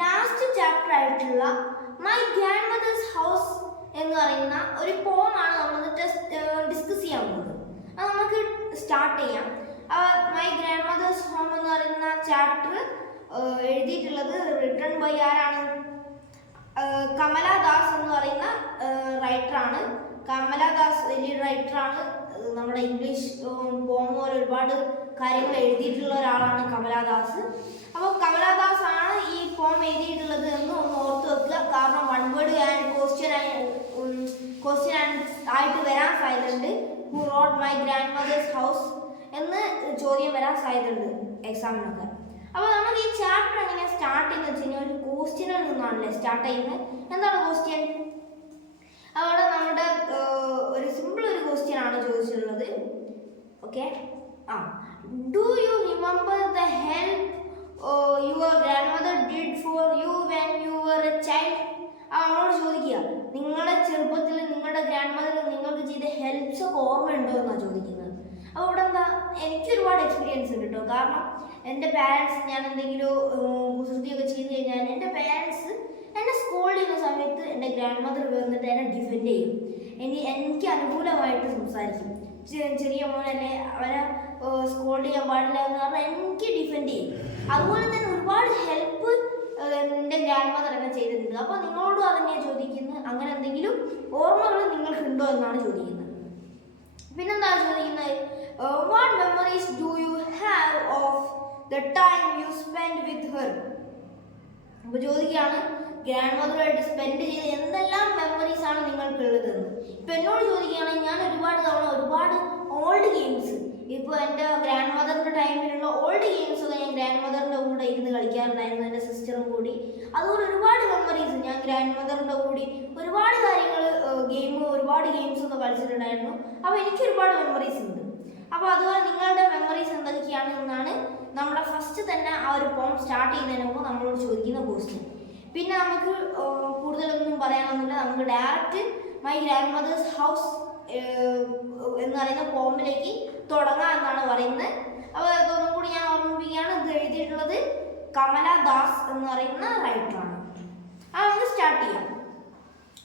Last chapter ആയിട്ടുള്ള my grandmother's house എന്ന് പറയുന്ന ഒരു പോമാണ് നമ്മൾ ഡിസ്കസ് ചെയ്യാൻ പോകുന്നത്. അത് നമുക്ക് സ്റ്റാർട്ട് ചെയ്യാം. മൈ ഗ്രാൻഡ് മദേഴ്സ് ഹോം എന്ന് പറയുന്ന ചാപ്റ്റർ എഴുതിയിട്ടുള്ളത് റിട്ടൺ ബൈ ആരാണ്? കമല ദാസ് എന്ന് പറയുന്ന റൈറ്ററാണ്. കമല ദാസ് വലിയ റൈറ്ററാണ്. നമ്മുടെ ഇംഗ്ലീഷ് പോം പോലെ ഒരുപാട് കാര്യങ്ങൾ എഴുതിയിട്ടുള്ള ഒരാളാണ് കമലാദാസ്. അപ്പോൾ കമലാദാസ് ആണ് ഈ പോം എഴുതിയിട്ടുള്ളത് എന്ന് ഒന്ന് ഓർത്ത് വെക്കുക. കാരണം വൺ വേർഡ് ആൻഡ് ക്വസ്റ്റ്യൻ ആയിട്ട് വരാൻ സാധ്യതയുണ്ട്. Who wrote my grandmother's house എന്ന് ചോദ്യം വരാൻ സാധ്യതയുണ്ട് എക്സാമിനൊക്കെ. അപ്പോൾ നമ്മൾ ഈ ചാപ്റ്റർ എങ്ങനെ സ്റ്റാർട്ട് ചെയ്യുന്നത് വെച്ച് കഴിഞ്ഞാൽ ഒരു ക്വസ്റ്റ്യനിൽ നിന്നാണല്ലേ സ്റ്റാർട്ട് ചെയ്യുന്നത്. എന്താണ് ക്വസ്റ്റ്യൻ? അവിടെ നമ്മുടെ ഒരു സിമ്പിൾ ഒരു ക്വസ്റ്റ്യൻ ആണ് ചോദിച്ചിട്ടുള്ളത്. Okay, do you remember the help your grandmother did for you when you were a child? നമ്മളോട് ചോദിക്കുക, നിങ്ങളുടെ ചെറുപ്പത്തിൽ നിങ്ങളുടെ ഗ്രാൻഡ് മദർ നിങ്ങൾക്ക് ചെയ്ത ഹെൽപ്സ് ഒക്കെ ഓർമ്മയുണ്ടോ എന്നാണ് ചോദിക്കുന്നത്. അപ്പോൾ ഇവിടെ എന്താ, എനിക്ക് ഒരുപാട് എക്സ്പീരിയൻസ് ഉണ്ട് കേട്ടോ. കാരണം എൻ്റെ പാരൻസ്, ഞാൻ എന്തെങ്കിലും കുസൃതിയൊക്കെ ചെയ്ത് കഴിഞ്ഞാൽ എൻ്റെ പാരൻസ് എന്നെ സ്കോൾഡ് ചെയ്യുന്ന സമയത്ത് എൻ്റെ ഗ്രാൻഡ് മദർ വന്നിട്ട് എന്നെ ഡിഫെൻഡ് ചെയ്യും. എനിക്ക് അനുകൂലമായിട്ട് സംസാരിക്കും. ചെറിയ മോനല്ലേ, അവനെ സ്കോൾഡ് ചെയ്യാൻ പാടില്ല എന്ന് പറഞ്ഞാൽ എനിക്ക് ഡിഫെൻഡ് ചെയ്യും. അതുപോലെ തന്നെ ഒരുപാട് ഹെൽപ്പ് എൻ്റെ ഗ്രാൻഡ് മദർ എന്നെ ചെയ്തിട്ടുണ്ട്. അപ്പോൾ നിങ്ങളോടും അതന്നെയാണ് ചോദിക്കുന്നത്, അങ്ങനെ എന്തെങ്കിലും ഓർമ്മകൾ നിങ്ങൾക്കുണ്ടോ എന്നാണ് ചോദിക്കുന്നത്. പിന്നെന്താണ് ചോദിക്കുന്നത്, what memories do you have of the time you spend with her? അപ്പോൾ ചോദിക്കുകയാണ്, ഗ്രാൻഡ് മദറുമായിട്ട് സ്പെൻഡ് ചെയ്ത് എന്തെല്ലാം മെമ്മറീസ് ആണ് നിങ്ങൾക്കുള്ളതെന്ന്. ഇപ്പം എന്നോട് ചോദിക്കുകയാണെങ്കിൽ ഞാൻ ഒരുപാട് തവണ ഒരുപാട് ഓൾഡ് ഗെയിംസ്, ഇപ്പോൾ എൻ്റെ ഗ്രാൻഡ് മദറിൻ്റെ ടൈമിലുള്ള ഓൾഡ് ഗെയിംസ് ഒക്കെ ഞാൻ ഗ്രാൻഡ് മദറിൻ്റെ കൂടെ ഇരുന്ന് കളിക്കാറുണ്ടായിരുന്നു, എൻ്റെ സിസ്റ്ററും കൂടി. അതുപോലെ ഒരുപാട് മെമ്മറീസ് ഞാൻ ഗ്രാൻഡ് മദറിൻ്റെ കൂടി ഒരുപാട് കാര്യങ്ങൾ ഒരുപാട് ഗെയിംസ് ഒക്കെ കളിച്ചിട്ടുണ്ടായിരുന്നു. അപ്പോൾ എനിക്ക് ഒരുപാട് മെമ്മറീസ് ഉണ്ട്. അപ്പോൾ അതുപോലെ നിങ്ങളുടെ മെമ്മറീസ് എന്തൊക്കെയാണ് എന്നാണ് നമ്മുടെ ഫസ്റ്റ് തന്നെ ആ ഒരു പോം സ്റ്റാർട്ട് ചെയ്യുന്നതിന് മുമ്പ് നമ്മളോട് ചോദിക്കുന്ന ക്വസ്റ്റ്യൻ. പിന്നെ നമുക്ക് കൂടുതലൊന്നും പറയാനൊന്നുമില്ല, നമുക്ക് direct my grandmother's house എന്ന് പറയുന്ന പോമിലേക്ക് തുടങ്ങാം എന്നാണ് പറയുന്നത്. അപ്പോൾ അതൊന്നും കൂടി ഞാൻ ഓർമ്മിപ്പിക്കുകയാണ്, ഇത് എഴുതിയിട്ടുള്ളത് കമല ദാസ് എന്ന് പറയുന്ന റൈറ്ററാണ്. അത് നമുക്ക് സ്റ്റാർട്ട് ചെയ്യാം.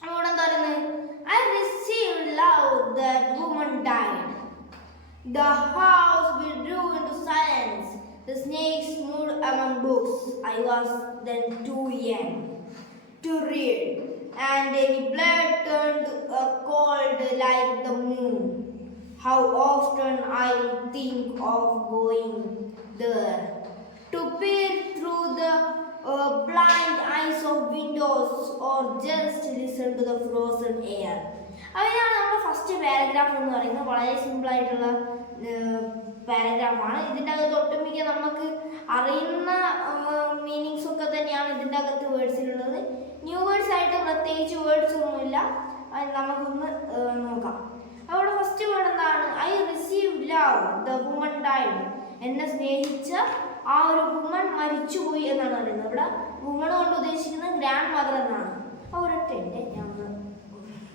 അവിടെ എന്താ പറയുന്നത്, I received love that woman died. The house withdrew into silence. The snakes moved among books. I was then too young to read, and any blood turned cold like the moon. How often I think of going there to peer through the blind eyes of windows or just listen to the frozen air. അതിനാണ് നമ്മുടെ first paragraph എന്ന് പറയുന്നത്. വളരെ സിമ്പിളായിട്ടുള്ള പാരഗ്രാഫാണ്. ഇതിൻ്റെ അകത്ത് ഒട്ടുമിക്ക നമുക്ക് അറിയുന്ന മീനിങ്സ് ഒക്കെ തന്നെയാണ് ഇതിൻ്റെ അകത്ത് വേർഡ്സിലുള്ളത്. ന്യൂ വേർഡ്സ് ആയിട്ട് പ്രത്യേകിച്ച് വേർഡ്സ് ഒന്നുമില്ല. നമുക്കൊന്ന് നോക്കാം. അവിടെ ഫസ്റ്റ് വേർഡ് എന്താണ്? I received love the woman died. എന്നെ സ്നേഹിച്ച ആ ഒരു വുമൺ മരിച്ചുപോയി എന്നാണ് പറയുന്നത്. ഇവിടെ വുമൺ കൊണ്ട് ഉദ്ദേശിക്കുന്നത് ഗ്രാൻഡ് മദർ എന്നാണ്. ആ ഒരൊറ്റ ഞാൻ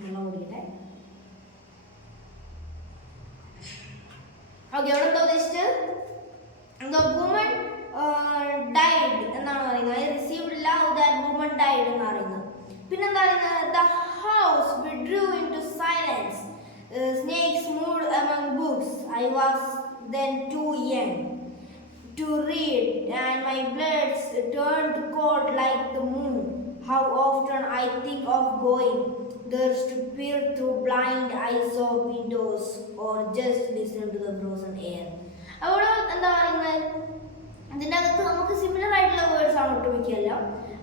വെള്ളം കുടിക്കട്ടെ. ഓക്കെ, അവിടെ എന്താ ഉദ്ദേശിച്ചത്? ദ വുമൺ ഡൈഡ് എന്നാണ് പറയുന്നത്. I received love that woman died എന്ന് പറയുന്നത്. പിന്നെന്താ പറയുന്നത്? The house withdrew into silence. Snakes moved among books. I was then too young to read, and my blood turned cold like the moon. How often I think of going there to peer through blind eyes of windows or just listen to the frozen air. അവിടെ എന്താ പറയുന്നത്, ഇതിൻ്റെ അകത്ത് നമുക്ക് similar ആയിട്ടുള്ള words ആണ് ഒട്ടുമിക്കല്ല.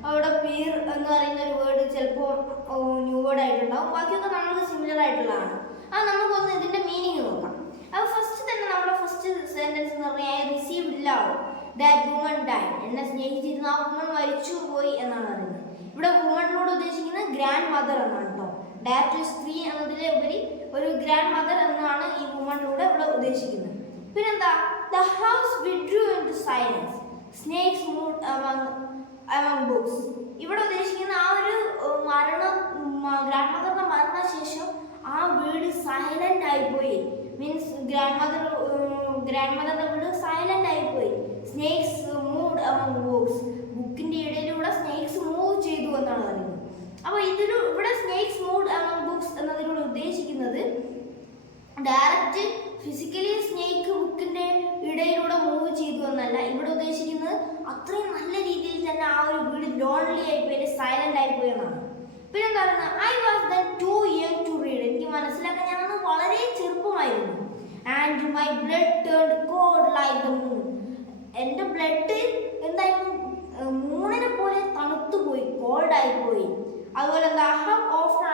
അവിടെ peer എന്ന് പറയുന്ന ഒരു വേർഡ് ചിലപ്പോൾ ന്യൂ വേർഡ് ആയിട്ടുണ്ടാവും, ബാക്കിയൊക്കെ നമുക്ക് സിമിലർ ആയിട്ടുള്ളതാണ്. അത് നമുക്കൊന്ന് ഇതിൻ്റെ മീനിങ് നോക്കാം. അപ്പോൾ ഫസ്റ്റ് തന്നെ നമ്മുടെ ഫസ്റ്റ് സെൻറ്റൻസ് എന്ന് പറഞ്ഞാൽ I received love that woman died. എന്നെ സ്നേഹിച്ചിരുന്ന ആ വുമൺ മരിച്ചു പോയി എന്നാണ് പറയുന്നത്. ഇവിടെ വുമണിനോട് ഉദ്ദേശിക്കുന്നത് ഗ്രാൻഡ് മദർ എന്നാണ് കേട്ടോ. ഡയറക്റ്റ് സ്ത്രീ എന്നതിലെ ഉപരി ഒരു ഗ്രാൻഡ് മദർ എന്നാണ് ഈ വുമണിലൂടെ ഇവിടെ ഉദ്ദേശിക്കുന്നത്. പിന്നെന്താ, the house withdrew into silence. Snakes moved among books. ഇവിടെ ഉദ്ദേശിക്കുന്ന ആ ഒരു ഗ്രാൻഡ് മദറിന്റെ മരണശേഷം ആ വീട് സൈലന്റ് ആയിപ്പോയി. മീൻസ് ഗ്രാൻഡ് മദറിന്റെ വീട് സൈലന്റ് ആയിപ്പോയി. Snakes moved among books. ബുക്കിന്റെ ഇടയിലൂടെ സ്നേക്സ് അപ്പോൾ ഇവിടെ സ്നേക്സ് മൂഡ് അമംഗ് ബുക്സ് എന്നതിലൂടെ ഉദ്ദേശിക്കുന്നത് ഡയറക്റ്റ് ഫിസിക്കലി സ്നേക്ക് ബുക്കിന്റെ ഇടയിലൂടെ മൂവ് ചെയ്തു എന്നല്ല. ഇവിടെ ഉദ്ദേശിക്കുന്നത് അത്രയും നല്ല രീതിയിൽ തന്നെ ആ ഒരു വീട് ലോൺലി ആയിപ്പോയി, സൈലന്റ് ആയിപ്പോയി എന്നാണ്. പിന്നെ എന്താ പറയുന്നത്, I was then too young to read. എനിക്ക് മനസ്സിലാക്കാൻ ഞാനന്ന് വളരെ ചെറുപ്പമായിരുന്നു. And my blood turned cold like the moon. എൻ്റെ ബ്ലഡ് എന്തായിരുന്നു, മൂണിനെ പോലെ തണുത്തുപോയി, കോൾഡ് ആയിപ്പോയി. അതുപോലെ എന്താ, how often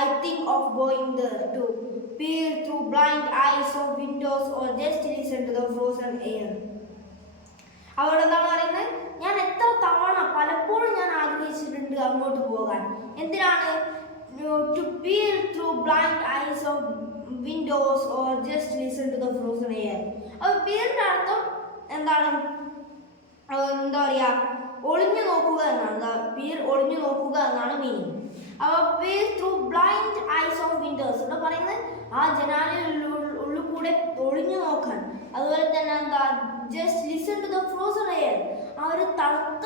I think of going there to peer through blind eyes of windows or just listen to the frozen air. അവിടെ എന്താണ് പറയുന്നത്, ഞാൻ എത്ര തവണ പലപ്പോഴും ഞാൻ ആഗ്രഹിച്ചിട്ടുണ്ട് അങ്ങോട്ട് പോകാൻ. എന്തിനാണ്? to peer through blind eyes of windows or just listen to the frozen air. അപ്പോൾ peerന്റെ അർത്ഥം എന്താണ്, എന്താ പറയുക, ഒളിഞ്ഞു നോക്കുക എന്നാണ്. peer ഒളിഞ്ഞു നോക്കുക എന്നാണ് മീനിങ്. അപ്പോൾ peer through blind eyes of windows ഇവിടെ പറയുന്നത് ആ ജനാലയുള്ളിൽ കൂടെ ഒളിഞ്ഞു നോക്കാൻ. അതുപോലെ തന്നെ എന്താ, just listen to the frozen air, ആ ഒരു തണുത്ത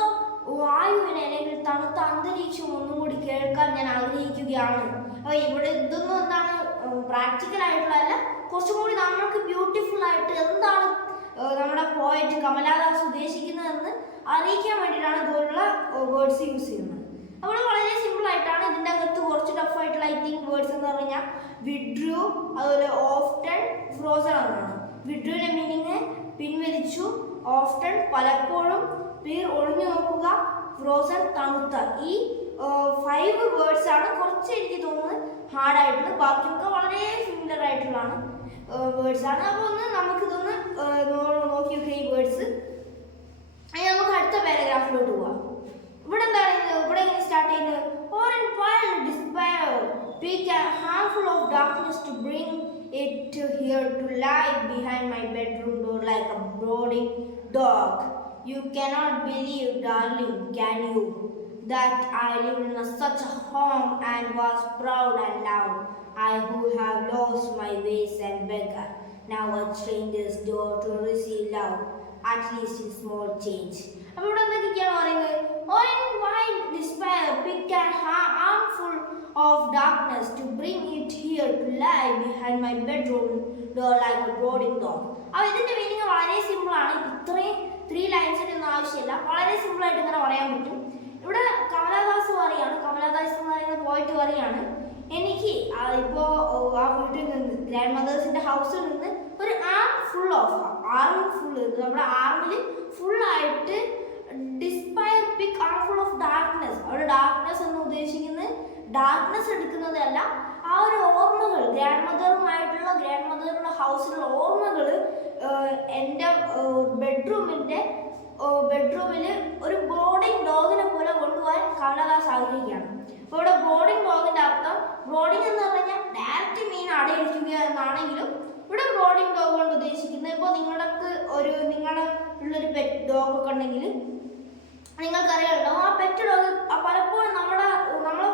വായുവിനെ അല്ലെങ്കിൽ തണുത്ത അന്തരീക്ഷം ഒന്നും കൂടി കേൾക്കാൻ ഞാൻ ആഗ്രഹിക്കുകയാണ്. അപ്പോൾ ഇവിടെ ഇതൊന്നും എന്താണ് പ്രാക്ടിക്കൽ ആയിട്ടുള്ളതല്ല, കുറച്ചും കൂടി നമ്മൾക്ക് ബ്യൂട്ടിഫുൾ ആയിട്ട് എന്താണ് നമ്മുടെ പോയറ്റ് കമലാദാസ് ഉദ്ദേശിക്കുന്നതെന്ന് അറിയിക്കാൻ വേണ്ടിയിട്ടാണ് ഇതുപോലുള്ള വേർഡ്സ് യൂസ് ചെയ്യുന്നത്. അപ്പോൾ വളരെ സിമ്പിൾ ആയിട്ടാണ്. ഇതിൻ്റെ അകത്ത് കുറച്ച് ടഫ് ആയിട്ടുള്ള ഐ തിങ്ക് വേർഡ്സ് എന്ന് പറഞ്ഞാൽ വിഡ്രൂ, അതുപോലെ ഓഫ്റ്റൺ, ഫ്രോസൺ എന്നാണ്. വിഡ്രൂവിൻ്റെ മീനിങ് പിൻവലിച്ചു, ഓഫ്റ്റൺ പലപ്പോഴും, പീർ ഒളിഞ്ഞു നോക്കുക, ഫ്രോസൺ തണുത്ത. ഈ 5 വേർഡ്സ് ആണ് കുറച്ച് എനിക്ക് തോന്നുന്നത് ഹാർഡായിട്ടുള്ളത്. ബാക്കിയൊക്കെ വളരെ സിമിലർ ആയിട്ടുള്ളതാണ് വേർഡ്സ് ആണ്. അപ്പോൾ ഒന്ന് നമുക്കിതൊന്ന് നോക്കി നോക്കുക ഈ വേർഡ്സ്. അതിന് നമുക്ക് അടുത്ത പാരഗ്രാഫിലോട്ട് പോവാം. ഇവിടെ എന്താണ്, ഇവിടെ ഇങ്ങനെ സ്റ്റാർട്ട് ചെയ്യുന്നത്, or in wild despair pick a handful of darkness to bring it here to lie behind my bedroom door like a brooding dog. You cannot believe, darling, can you, that I lived in such a home and was proud and loud. I who have lost my ways and beggar now a stranger's door to receive love, at least in small change. അപ്പോൾ ഇവിടെ എന്തൊക്കെയാണ് പറയുന്നത്, or in wild despair pick an armful of darkness to bring it here to lie behind my bedroom door like a brooding dog. അപ്പോൾ ഇതിൻ്റെ meaning വളരെ സിമ്പിളാണ്. ഇത്രയും 3 ലൈൻസിനൊന്നും ആവശ്യമില്ല, വളരെ സിമ്പിളായിട്ട് ഇങ്ങനെ പറയാൻ പറ്റും. ഇവിടെ കമലാദാസ് എന്ന് പറയുന്ന പോയിട്ട് പറയാണ്, എനിക്ക് ഇപ്പോൾ ആ വീട്ടിൽ നിന്ന് ഗ്രാൻഡ് മദേഴ്സിൻ്റെ ഹൗസിൽ നിന്ന് ഒരു നമ്മുടെ ആർമിൽ ഫുള്ളായിട്ട് ഡിസ്പയർ പിക്ക് ആർഫുൾ ഓഫ് ഡാർക്ക്നെസ്. അവിടെ ഡാർക്ക്നെസ് എന്ന് ഉദ്ദേശിക്കുന്നത് ഡാർക്ക്നെസ് എടുക്കുന്നതല്ല, ആ ഒരു ഓർമ്മകൾ, ഗ്രാൻഡ് മദറുടെ ഹൗസിലുള്ള ഓർമ്മകൾ എൻ്റെ ബെഡ്റൂമിൽ ഒരു ബോർഡിംഗ് ഡോഗിനെ പോലെ കൊണ്ടുപോകാൻ കമലാദാസ് ആഗ്രഹിക്കുകയാണ്. അപ്പോൾ ഇവിടെ ബോർഡിംഗ് ഡോഗിൻ്റെ അർത്ഥം, ബോർഡിംഗ് എന്ന് പറഞ്ഞാൽ ഡയറക്റ്റ് മീൻ അടയിരിക്കുക എന്നാണെങ്കിലും ഇവിടെ ബോർഡിംഗ് ഡോഗ് കൊണ്ട് ഉദ്ദേശിക്കുന്നത്, ഇപ്പോൾ നിങ്ങളുടെ ഉള്ളൊരു പെറ്റ് ഡോഗൊക്കെ ഉണ്ടെങ്കിൽ നിങ്ങൾക്കറിയാമല്ലോ, ആ പെറ്റ് ഡോഗ് പലപ്പോഴും നമ്മളെ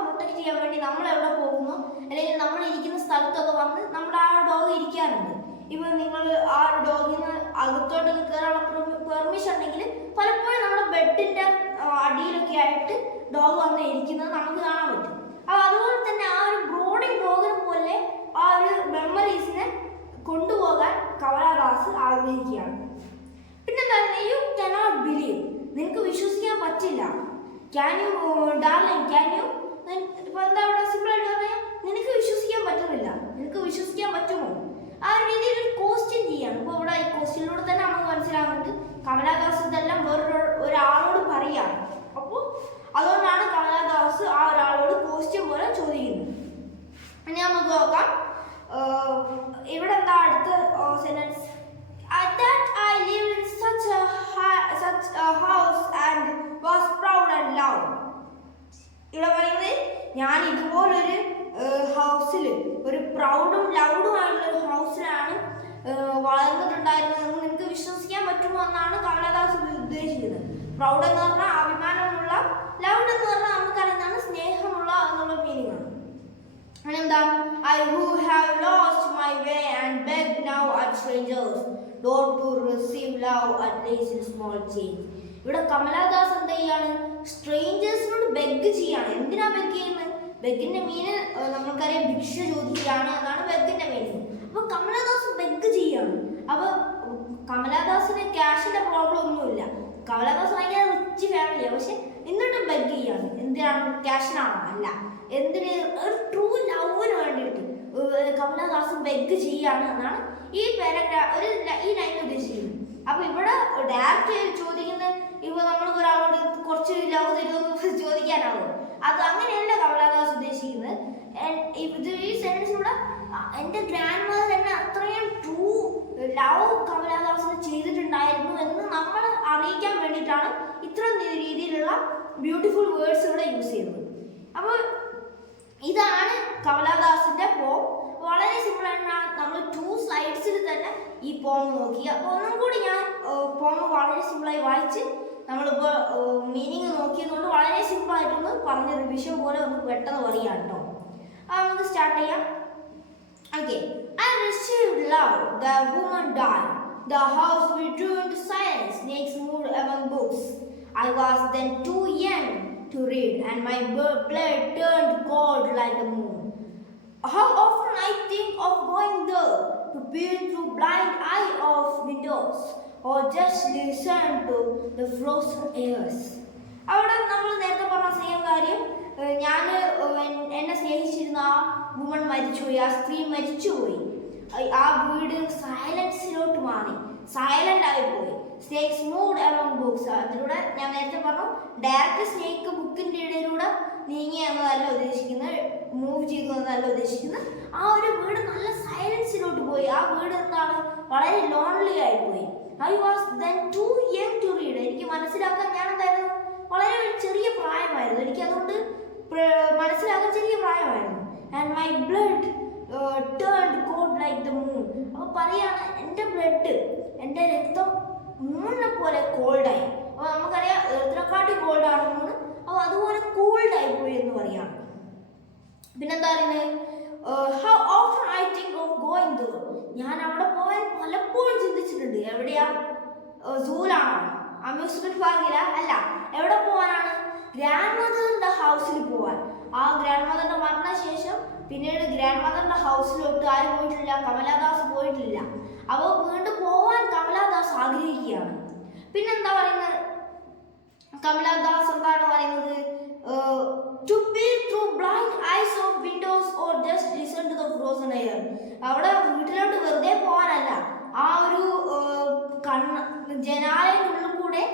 പ്രൊട്ടക്റ്റ് ചെയ്യാൻ വേണ്ടി നമ്മളെവിടെ പോകുന്നു അല്ലെങ്കിൽ നമ്മൾ ഇരിക്കുന്ന സ്ഥലത്തൊക്കെ വന്ന് നമ്മുടെ ആ ഡോഗ് ഇരിക്കാറുണ്ട്. ഇപ്പം നിങ്ങൾ ആ ഡോഗിന് അകത്തോട്ട് കയറാനുള്ള പെർമിഷൻ ഉണ്ടെങ്കിൽ പലപ്പോഴും നമ്മുടെ ബെഡിൻ്റെ അടിയിലൊക്കെ ആയിട്ട് ഡോഗ് വന്ന് ഇരിക്കുന്നത് നമുക്ക് കാണാൻ പറ്റും. അപ്പോൾ അതുപോലെ തന്നെ ആ ഒരു ബ്രോഡിംഗ് ഡോഗിനെ പോലെ ആ ഒരു മെമ്മറീസിനെ കൊണ്ടുപോകാൻ കമലാദാസ് ആഗ്രഹിക്കുകയാണ്. പിന്നെന്താ, യു കനോട്ട് ബിലീവ്, നിനക്ക് വിശ്വസിക്കാൻ പറ്റില്ല. Can you darling, can you, ഇപ്പോൾ എന്താ ഇവിടെ സിമ്പിളായിട്ട് പറഞ്ഞാൽ നിനക്ക് വിശ്വസിക്കാൻ പറ്റുന്നില്ല, നിനക്ക് വിശ്വസിക്കാൻ പറ്റുമോ, ആ രീതിയിൽ ഒരു ക്വസ്റ്റ്യൻ ചെയ്യാണ്. ഇപ്പോൾ ഇവിടെ ഈ ക്വസ്റ്റ്യനിലൂടെ തന്നെ നമുക്ക് മനസ്സിലാകുന്നുണ്ട് കമലാദാസ് ഇതെല്ലാം ഒരാളോട് പറയുകയാണ്. അപ്പോൾ അതുകൊണ്ടാണ് കമലാദാസ് ആ ഒരാളോട് ക്വസ്റ്റ്യൻ പോലെ ചോദിക്കുന്നത്. ഇനി നമുക്ക് നോക്കാം, ഇവിടെ എന്താ അടുത്ത sentence, that I lived in such a house and was proud and loud. ഇവിടെ പറയുന്നത് ഞാൻ ഇതുപോലൊരു ഹൗസിൽ, ഒരു പ്രൗഡും ലൗഡുമായിട്ടുള്ള ഒരു ഹൗസിലാണ് വളർന്നിട്ടുണ്ടായിരുന്നതെന്ന് നിനക്ക് വിശ്വസിക്കാൻ പറ്റുമോ എന്നാണ് കമലാദാസ് ഉദ്ദേശിക്കുന്നത്. പ്രൗഡ് എന്ന് പറഞ്ഞാൽ അഭിമാനമുള്ള, ലൗഡ് എന്ന് പറഞ്ഞാൽ നമുക്കറിയുന്നതാണ് സ്നേഹമുള്ള എന്നുള്ള മീനിങ് ആണ്. അതെന്താ, I who have lost my way and beg now at strangers door to receive love at least in small change. ഇവിടെ കമലാദാസ് എന്ത് ചെയ്യാണ്? സ്ട്രേഞ്ചേഴ്സിനോട് ബെഗ് ചെയ്യാണ്. എന്തിനാ ബെഗ് ചെയ്യുന്നത്? ബെഗിന്റെ മീന് നമുക്കറിയാം, ഭിക്ഷ ചോദിക്കുകയാണ് എന്നാണ് ബെഗിന്റെ മീനിങ്. അപ്പൊ കമലാദാസ് ബെഗ് ചെയ്യാണ്. അപ്പൊ കമലാദാസിന് ക്യാഷിന്റെ പ്രോബ്ലം ഒന്നുമില്ല. കമലാദാസ് ഭയങ്കര റിച്ച് ഫാമിലിയാണ്. പക്ഷെ എന്നിട്ടും ബെഗ് ചെയ്യാണ്. എന്തിനാണ്? ക്യാഷിനാണോ? അല്ല. എന്തിന്? ഒരു ട്രൂ ലവിന് വേണ്ടിയിട്ട് കമലാദാസ് ബെഗ് ചെയ്യാണ് എന്നാണ് ഈ പാരഗ്രാഫ് ഈ ലൈൻ ഉദ്ദേശിക്കുന്നത്. അപ്പൊ ഇവിടെ ഡയറക്റ്റ് ചോദിക്കുന്ന ഇപ്പൊ നമ്മൾ ഒരാളോട് കുറച്ച് ലവ് തരുമെന്ന് ചോദിക്കാനാവും. അത് അങ്ങനെയല്ല കമലാദാസ് ഉദ്ദേശിക്കുന്നത്. ഈ സെന്റൻസിലൂടെ എൻ്റെ ഗ്രാൻഡ് മദർ എന്നെ അത്രയും ട്രൂ ലവ് കമലാദാസിന് ചെയ്തിട്ടുണ്ടായിരുന്നു എന്ന് നമ്മൾ അറിയിക്കാൻ വേണ്ടിയിട്ടാണ് ഇത്ര രീതിയിലുള്ള ബ്യൂട്ടിഫുൾ വേർഡ്സ് ഇവിടെ യൂസ് ചെയ്യുന്നത്. അപ്പോൾ ഇതാണ് കമലാദാസിന്റെ പോം. വളരെ സിമ്പിൾ ആയിട്ട് നമ്മൾ 2 സ്ലൈഡ്സിൽ തന്നെ ഈ പോം നോക്കി. അപ്പോൾ ഒന്നും കൂടി ഞാൻ പോം വളരെ സിമ്പിളായി വായിച്ച് നമ്മളിപ്പോൾ മീനിങ് നോക്കിയതുകൊണ്ട് വളരെ സിമ്പിൾ ആയിട്ടൊന്ന് പറഞ്ഞ റിവിഷൻ പോലെ ഒന്ന് പെട്ടെന്ന് പറയാം കേട്ടോ. അപ്പോൾ നമുക്ക് സ്റ്റാർട്ട് ചെയ്യാം. Okay, I received love. The woman died. The house withdrew into silence. Snakes moved among books. I was then too young to read, and my blood turned cold like the moon. How often I think of going there to peer through blind eye of windows, or just listen to the frozen airs. അവിടെ നമ്മൾ നേരത്തെ പറഞ്ഞ same കാര്യം. ഞാൻ എന്നെ സ്നേഹിച്ചിരുന്ന ആ woman മരിച്ചുപോയി, ആ സ്ത്രീ മരിച്ചുപോയി. ആ വീട് സൈലൻസിലോട്ട് മാറി, സൈലന്റ് ആയിപ്പോയി. Snakes moved among books. അതിലൂടെ ഞാൻ നേരത്തെ പറഞ്ഞു, ഡയറക്റ്റ് സ്നേക്ക് ബുക്കിന്റെ ഇടയിലൂടെ നീങ്ങി എന്നതല്ല ഉദ്ദേശിക്കുന്നത്, മൂവ് ചെയ്തു എന്നല്ല ഉദ്ദേശിക്കുന്നത്. ആ ഒരു വീട് നല്ല സൈലൻസിലോട്ട് പോയി. ആ വീട് എന്താണ്? വളരെ ലോൺലി ആയിപ്പോയി. I was then too young to read. എനിക്ക് മനസ്സിലാക്കാൻ ഞാൻ എന്തായിരുന്നു? വളരെ ചെറിയ പ്രായമായിരുന്നു. എനിക്ക് അതുകൊണ്ട് മനസ്സിലാക്കാൻ ചെറിയ പ്രായമായിരുന്നു. And my blood turned cold like the moon. അപ്പോൾ പറയാണ്, എൻ്റെ ബ്ലഡ്, എൻ്റെ രക്തം മൂണിനെ പോലെ കോൾഡായി. അപ്പോൾ നമുക്കറിയാം എത്രക്കാട്ടി കോൾഡാണ് മൂണ്. അപ്പോൾ അതുപോലെ കോൾഡായി പോയി എന്ന് പറയാണ്. പിന്നെന്താ പറയുന്നത്? How often I think of going there. ഞാൻ അവിടെ പോകാൻ പലപ്പോഴും ചിന്തിച്ചിട്ടുണ്ട്. എവിടെയാ? സൂലാണോ? അമ്യൂസ്മെന്റ് പാർക്കില? അല്ല. എവിടെ പോകാനാണ്? ഗ്രാൻഡ് മദറിന്റെ ഹൗസിൽ പോവാൻ. ആ ഗ്രാൻഡ് മദറിന്റെ മരണശേഷം പിന്നീട് ഗ്രാൻഡ് മദറിന്റെ ഹൗസിലോട്ട് ആരും പോയിട്ടില്ല, കമലാദാസ് പോയിട്ടില്ല. അപ്പോൾ വീണ്ടും പോവാൻ കമലാദാസ് ആഗ്രഹിക്കുകയാണ്. പിന്നെന്താ പറയുന്നത്? കമലാദാസ് എന്താണ് പറയുന്നത്? To peer through blind eyes of windows or just listen to the frozen air. അവിടെ വീട്ടിലോട്ട് വെറുതെ പോകാനല്ല, ആ ഒരു ജനാലയുടെ കൂടെ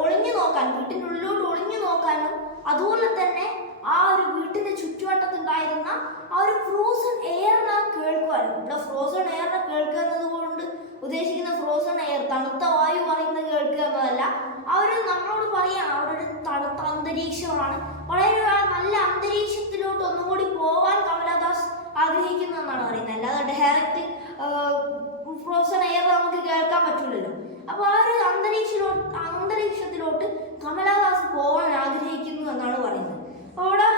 ഒളിഞ്ഞു നോക്കാൻ, വീട്ടിൻ്റെ ഉള്ളിലോട്ട് ഒളിഞ്ഞു നോക്കാനും, അതുപോലെ തന്നെ ആ ഒരു വീട്ടിന്റെ ചുറ്റുവട്ടത്തുണ്ടായിരുന്ന ആ ഒരു ഫ്രോസൺ എയറിനെ കേൾക്കുവാനും. ഇവിടെ ഫ്രോസൺ എയറിനെ കേൾക്കുക എന്നതുകൊണ്ട് ഉദ്ദേശിക്കുന്ന ഫ്രോസൺ എയർ, തണുത്ത വായു പറയുന്നത് കേൾക്കുക എന്നതല്ല. അവർ നമ്മളോട് പറയാണ് അവിടെ ഒരു തണുത്ത അന്തരീക്ഷമാണ്, വളരെ നല്ല അന്തരീക്ഷത്തിലോട്ട് ഒന്നുകൂടി പോവാൻ കമലാദാസ് ആഗ്രഹിക്കുന്നു എന്നാണ് പറയുന്നത്. അല്ലാതെ ഡയറക്റ്റ് ഫ്രോസൺ എയർ നമുക്ക് കേൾക്കാൻ പറ്റില്ലല്ലോ. അപ്പോൾ ആ ഒരു അന്തരീക്ഷത്തിലോട്ട് കമലാദാസ് പോകാൻ ആഗ്രഹിക്കുന്നു എന്നാണ് പറയുന്നത്. അപ്പോൾ അവിടെ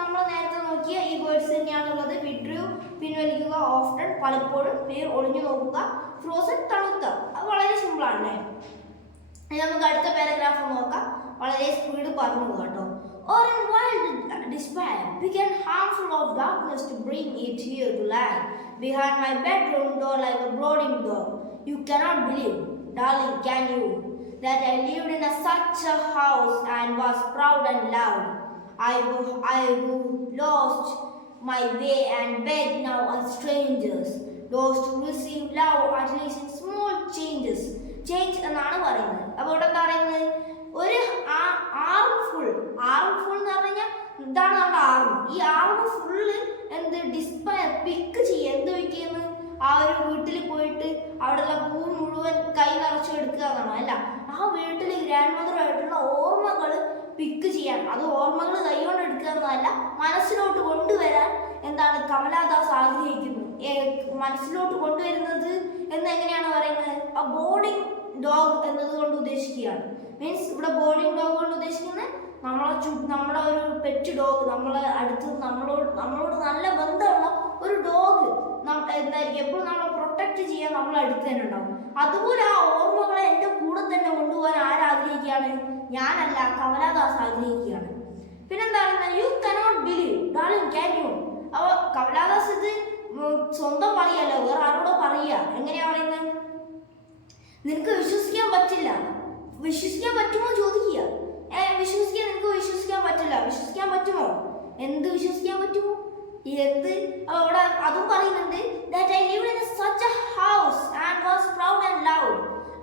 നമ്മൾ നേരത്തെ നോക്കിയ ഈ വേർഡ്സ് തന്നെയാണുള്ളത്. വിഡ്രൂ പിൻവലിക്കുക, ഓഫ്റ്റൺ പലപ്പോഴും, പേർ ഒളിഞ്ഞു നോക്കുക, ഫ്രോസൺ തണുത്ത. അത് വളരെ സിമ്പിളാണല്ലേ. നമുക്ക് അടുത്ത പാരഗ്രാഫ് നോക്കാം. വളരെ സ്പീഡ് പറഞ്ഞു കേട്ടോ. Or in wild despair began harmful of darkness to bring it here to lie behind my bedroom door like a brooding dog. You cannot believe, darling, can you, that I lived in such a house and was proud and loud. I who lost my way and begged now as strangers, those to receive love at least in small changes. Change എന്നാണ് പറയുന്നത്. അപ്പോൾ ഇവിടെ എന്താ പറയുന്നത്? ഒരു ആർംഫുൾ എന്ന് പറഞ്ഞാൽ ഇതാണ് നമ്മുടെ ആർമ്. ഈ ആർമ് ഫുള്ള് എന്ത് ഡിസ്പയർ പിക്ക് ചെയ്യുക. എന്ത് വയ്ക്കുന്നത്? ആ ഒരു വീട്ടിൽ പോയിട്ട് അവിടെയുള്ള പൂ മുഴുവൻ കൈ നിറച്ചു എടുക്കുക എന്നാണോ? അല്ല, ആ വീട്ടിൽ ഗ്രാൻഡ് മദറായിട്ടുള്ള ഓർമ്മകൾ പിക്ക് ചെയ്യാൻ, അത് ഓർമ്മകൾ കൈകൊണ്ട് എടുക്കുക എന്നതല്ല, മനസ്സിലോട്ട് കൊണ്ടുവരാൻ എന്താണ് കമലാദാസ് ആഗ്രഹിക്കുന്നു. മനസ്സിലോട്ട് കൊണ്ടുവരുന്നത് എന്ന് എങ്ങനെയാണ് പറയുന്നത്? ആ ബോർഡിംഗ് ഡോഗ് എന്നതുകൊണ്ട് ഉദ്ദേശിക്കുകയാണ്. മീൻസ് ഇവിടെ ബോർഡിംഗ് ഡോഗ് കൊണ്ട് ഉദ്ദേശിക്കുന്നത് നമ്മുടെ ഒരു പെറ്റ് ഡോഗ്, നമ്മളെ അടുത്ത് നമ്മളോട് നല്ല ബന്ധമുള്ള ഒരു ഡോഗ് എന്തായിരിക്കും എപ്പോഴും നമ്മളെ പ്രൊട്ടക്ട് ചെയ്യാൻ നമ്മളെ അടുത്ത് തന്നെ ഉണ്ടാവും. അതുപോലെ ആ ഓർമ്മകളെ എൻ്റെ കൂടെ തന്നെ കൊണ്ടുപോകാൻ ആരാഗ്രഹിക്കുകയാണ്? ആഗ്രഹിക്കുകയാണ്? ഞാനല്ല, കമലാദാസ് ആഗ്രഹിക്കുകയാണ്. പിന്നെന്താണ്, you cannot believe darling can you. അപ്പോൾ കമലാദാസ് ഇത് സ്വന്തം പറയല്ല, വേറെ ആരോടോ പറയുക. എങ്ങനെയാ പറയുന്നത്? നിനക്ക് വിശ്വസിക്കാൻ പറ്റില്ല. വിശ്വസിക്കാൻ പറ്റുമോ ചോദിക്കുക. വിശ്വസിക്കാൻ നിനക്ക് വിശ്വസിക്കാൻ പറ്റില്ല. വിശ്വസിക്കാൻ പറ്റുമോ? എന്ത് വിശ്വസിക്കാൻ പറ്റുമോ? എന്ത്? അവിടെ അതും പറയുന്നുണ്ട്, that I lived in such a house and was proud and loud.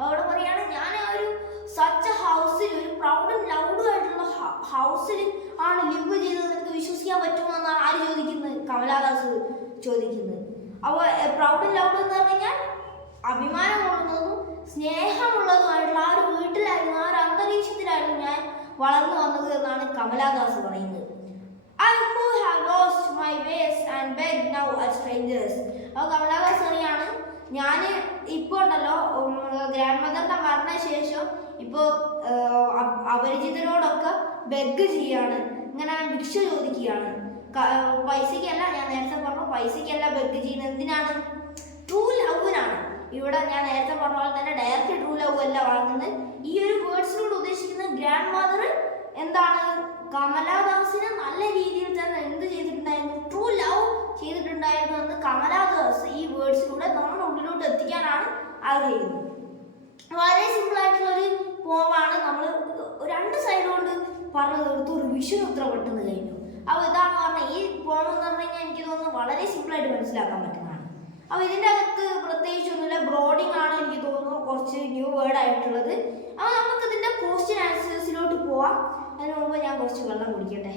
അവിടെ പറയാണ്, ഞാൻ ആ ഒരു സച്ച് ഹൗസിൽ, ഒരു പ്രൗഡ് ആൻഡ് ലൗഡും ആയിട്ടുള്ള ഹൗസിൽ ആണ് ലിവ് ചെയ്തത്. നിനക്ക് വിശ്വസിക്കാൻ പറ്റുമോ എന്നാണ് ആര് ചോദിക്കുന്നത്? കമലാദാസ് ചോദിക്കുന്നത്. അപ്പോൾ പ്രൗഡ് ആൻഡ് ലൗഡ് എന്ന് പറഞ്ഞു കഴിഞ്ഞാൽ അഭിമാനമുള്ളതും സ്നേഹമുള്ളതുമായിട്ടുള്ള ആ ഒരു വീട്ടിലായിരുന്നു, ആ ഒരു അന്തരീക്ഷത്തിലായിരുന്നു ഞാൻ വളർന്നു വന്നത് എന്നാണ് കമലാദാസ് പറയുന്നത്. I who have lost my ways and beg now at strangers. അപ്പോൾ കമലാദാസ് പറയാണ്, ഞാൻ ഇപ്പോൾ ഉണ്ടല്ലോ ഗ്രാൻഡ് മദറിന്റെ മരണശേഷം ഇപ്പോൾ അപരിചിതരോടൊക്കെ ബെഗ് ചെയ്യാണ്, ഇങ്ങനെ ഭിക്ഷ ചോദിക്കുകയാണ്. പൈസയ്ക്കല്ല, ഞാൻ നേരത്തെ പറഞ്ഞു പൈസയ്ക്കല്ല ബെഗ് ചെയ്യുന്നത്. എന്തിനാണ്? ട്രൂ ലവിനാണ്. ഇവിടെ ഞാൻ നേരത്തെ പറഞ്ഞ പോലെ തന്നെ ഡയറക്റ്റ് ട്രൂ ലവ് അല്ല വളർന്നത്. ഈ ഒരു വേർഡ്സിനോട് ഉദ്ദേശിക്കുന്ന ഗ്രാൻഡ് മദർ എന്താണ്? കമലാദാസിനെ നല്ല രീതിയിൽ തന്നെ എന്ത് ചെയ്തിട്ടുണ്ടായിരുന്നു? ട്രൂ ലവ് ചെയ്തിട്ടുണ്ടായിരുന്നു എന്ന് കമലാദാസ് ഈ വേർഡ്സിലൂടെ നമ്മുടെ ഉള്ളിലോട്ട് എത്തിക്കാനാണ് ആഗ്രഹിക്കുന്നത്. വളരെ സിമ്പിൾ ആയിട്ടുള്ള ഒരു പോമാണ്. നമ്മൾ രണ്ട് സൈഡ് കൊണ്ട് പറഞ്ഞു തീർത്തു, റിവിഷൻ ഉത്തര പെട്ടെന്ന് കഴിഞ്ഞു. അപ്പോൾ ഇതാണ് പറഞ്ഞത്, ഈ പോം എന്ന് പറഞ്ഞു കഴിഞ്ഞാൽ എനിക്ക് തോന്നുന്നു വളരെ സിമ്പിളായിട്ട് മനസ്സിലാക്കാൻ പറ്റുന്നതാണ്. അപ്പോൾ ഇതിൻ്റെ അകത്ത് പ്രത്യേകിച്ചൊന്നുമില്ല, ബ്രോഡിങ് ആണ് എനിക്ക് തോന്നുന്നു കുറച്ച് ന്യൂ വേർഡ് ആയിട്ടുള്ളത്. അപ്പോൾ നമുക്ക് ഇതിൻ്റെ ക്വസ്റ്റ്യൻ ആൻസേഴ്സിലോട്ട് പോവാം. അതിന് മുമ്പ് ഞാൻ കുറച്ച് വെള്ളം കുടിക്കട്ടെ.